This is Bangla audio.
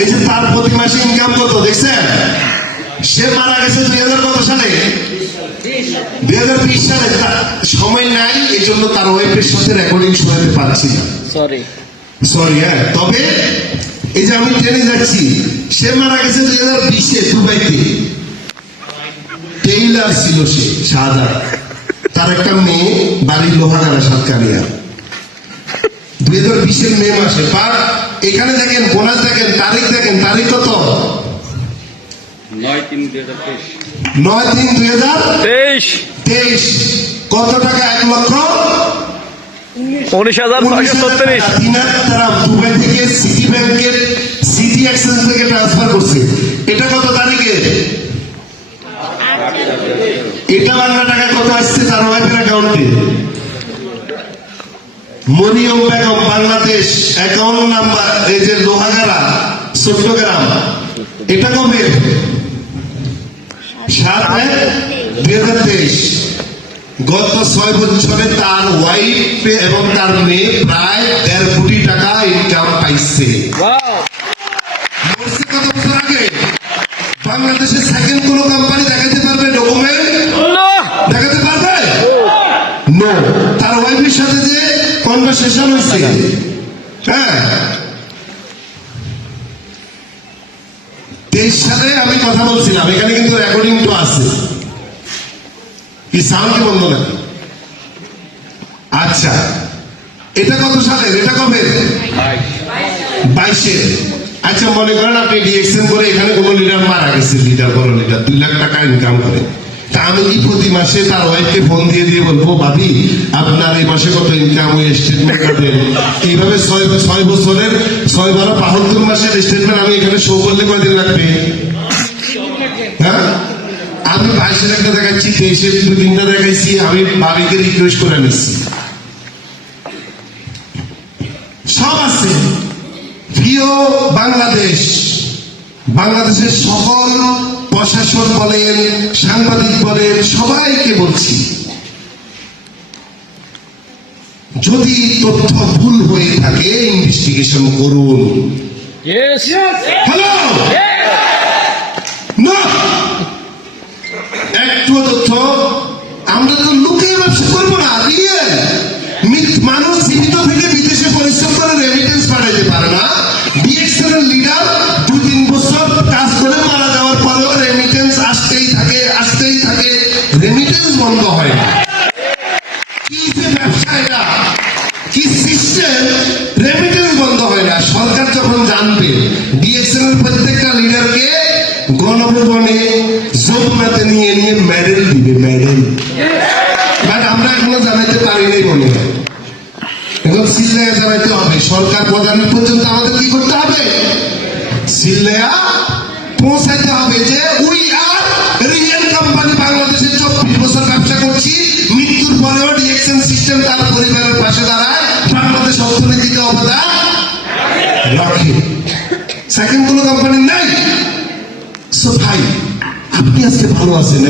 এই যে তার প্রতি মাসে ইনকাম কত দেখছেন? সে মারা গেছে 2000 কত সালে? 2020 সালে। সময় নাই, এই জন্য তার ওয়াইফের সাথে রেকর্ডিং শোনাতে পারছি না, সরি। হ্যাঁ, তবে এই যে আমি ট্রেনে যাচ্ছি, সে মারা গেছে 2020-এ দুবাইতে। টেইলার ছিল সে, শাহাদাত। তার একটা মেয়ে, বাড়ির লোহাগাড়া, সাতকানিয়া। 2020-এর মে মাসে। পার এখানে দেখেন, বোনাস দেখেন, তারিখ দেখেন, তারিখ কত? 9/3/2023। কত টাকা? 1,19,537। দুবাই থেকে সিটি ব্যাংকের সিটি এক্সচেঞ্জ থেকে ট্রান্সফার করছে। এটা কত তারিখে? এটা বাংলা টাকা কত আসছে তার ওয়াইফের অ্যাকাউন্টে? মরিয়ম বেগম, বাংলাদেশ, অ্যাকাউন্ট নাম্বার এই যে লোহাগাড়া, চট্টগ্রাম। এটা কবে? 7/1/2023। গত 6 বছরে তার ওয়াইফ এবং তার মেয়ে প্রায় 1.5 কোটি টাকা ইনকাম পাইছে। কত বছর আগে? বাংলাদেশের সেকেন্ড কোন কোম্পানি দেখাতে পারবে ডকুমেন্ট? দেখাতে পারবে? নো। তার ওয়াইফের সাথে যে কনভারসেশন হয়েছে, হ্যাঁ, 23 সালে আমি কথা বলছিলাম, এখানে কিন্তু রেকর্ডিং তো আছে। কি সাউন্ড কি বন্ধ নাকি? আচ্ছা, এটা কত সালের? এটা কবে? 22-এর। আচ্ছা, মনে করেন আপনি ডিএক্সএন করে এখানে কোনো লিডার মারা গেছে, লিডার, বড় লিডার, 2 লাখ টাকা ইনকাম করে। তা আমি কি প্রতি মাসে তার ওয়াইফকে ফোন দিয়ে বলবো, ভাবি আপনার এই মাসে কত ইনকাম, ওই স্টেটমেন্ট দেন? এইভাবে 6 বছরের 6-12-72 মাসের স্টেটমেন্ট আমি এখানে শো করলে কয়দিন লাগবে? হ্যাঁ, আমি 22-এর একটা দেখাচ্ছি, 23-এর 2-3টা দেখাইছি। আমি ভাবিকে রিকোয়েস্ট করে নিচ্ছি, সব আছে। প্রিয় বাংলাদেশ, বাংলাদেশের সকল প্রশাসন বলেন, সাংবাদিক বলেন, সবাইকে বলছি, যদি তথ্য ভুল হয়ে থাকে ইনভেস্টিগেশন করুন। হ্যালো, না একটু তথ্য আমরা তো লুকিয়ে ব্যবসা করবো না। রিয়েল মানুষ জীবিত থেকে বিদেশে পরিশ্রম করে রেমিটেন্স পাঠাইতে পারে না। ডিএক্সএন এর লিডার 2-3 বছর কাজ করে মারা যাওয়ার পরেও রেমিটেন্স আসতেই থাকে, রেমিটেন্স বন্ধ হয় না। কি যে ব্যবসা এটা, কি সিস্টেম! রেমিটেন্স বন্ধ হয় না। সরকার যখন জানবে, ডিএক্সএন এর প্রত্যেকটা লিডারকে গণভবনে যমুনাতে নিয়ে মেডেল দিবে, মেডেল। বাট আমরা এখনো জানাইতে পারিনি মনে হয়। এখন সিল্লায়া জানাইতে হবে। সরকার প্রধান পর্যন্ত আমাদের কি করতে হবে? সিল্লায়া পৌঁছাইতে হবে যে উই আর রিয়েল কোম্পানি। বাংলাদেশে 24 বছর ব্যবসা করছি, মৃত্যুর পরেও ডিএক্সএন সিস্টেম তার পরিবারের পাশে দাঁড়ায়, বাংলাদেশ অর্থনীতিতে অবদান রাখে। সেকেন্ড কোন কোম্পানি নাই। সো ভাই, আপনি আজকে ভালো আছেন?